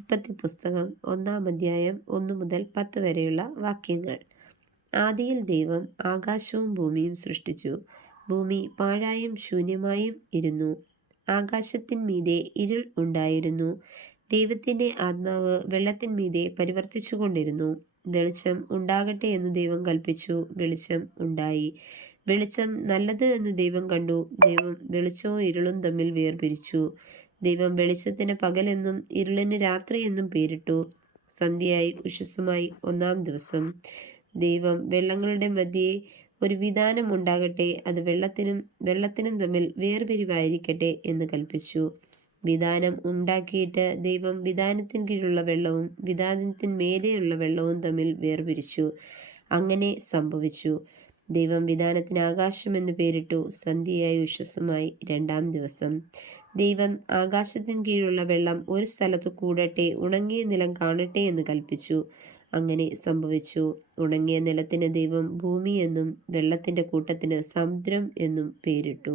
ഉൽപ്പത്തി പുസ്തകം 1-ാം അധ്യായം 1 മുതൽ 10 വരെയുള്ള വാക്യങ്ങൾ. ആദിയിൽ ദൈവം ആകാശവും ഭൂമിയും സൃഷ്ടിച്ചു. ഭൂമി പാഴായും ശൂന്യമായും ഇരുന്നു. ആകാശത്തിന്മീതെ ഇരുൾ ഉണ്ടായിരുന്നു. ദൈവത്തിൻ്റെ ആത്മാവ് വെള്ളത്തിന്മീതെ പരിവർത്തിച്ചുകൊണ്ടിരുന്നു. വെളിച്ചം ഉണ്ടാകട്ടെ എന്ന് ദൈവം കൽപ്പിച്ചു. വെളിച്ചം ഉണ്ടായി. വെളിച്ചം നല്ലത് എന്ന് ദൈവം കണ്ടു. ദൈവം വെളിച്ചവും ഇരുളും തമ്മിൽ വേർപിരിച്ചു. ദൈവം വെളിച്ചത്തിന് പകലെന്നും ഇരുളിന് രാത്രി എന്നും പേരിട്ടു. സന്ധ്യയായി ഉഷസ്സുമായി 1-ാം ദിവസം. ദൈവം വെള്ളങ്ങളുടെ മധ്യേ ഒരു വിതാനം ഉണ്ടാകട്ടെ, അത് വെള്ളത്തിനും തമ്മിൽ വേർപിരിവായിരിക്കട്ടെ എന്ന് കൽപ്പിച്ചു. വിതാനം ഉണ്ടാക്കിയിട്ട് ദൈവം വിതാനത്തിൻ കീഴുള്ള വെള്ളവും വിതാനത്തിന്മേലെയുള്ള വെള്ളവും തമ്മിൽ വേർപിരിച്ചു. അങ്ങനെ സംഭവിച്ചു. ദൈവം വിതാനത്തിന് ആകാശം എന്ന് പേരിട്ടു. സന്ധ്യയായി ഉഷസ്സുമായി 2-ാം ദിവസം. ദൈവം ആകാശത്തിൻ കീഴുള്ള വെള്ളം ഒരു സ്ഥലത്ത് കൂടട്ടെ, ഉണങ്ങിയ നിലം കാണട്ടെ എന്ന് കൽപ്പിച്ചു. അങ്ങനെ സംഭവിച്ചു. ഉണങ്ങിയ നിലത്തിന് ദൈവം ഭൂമി എന്നും വെള്ളത്തിൻ്റെ കൂട്ടത്തിന് സമുദ്രം എന്നും പേരിട്ടു.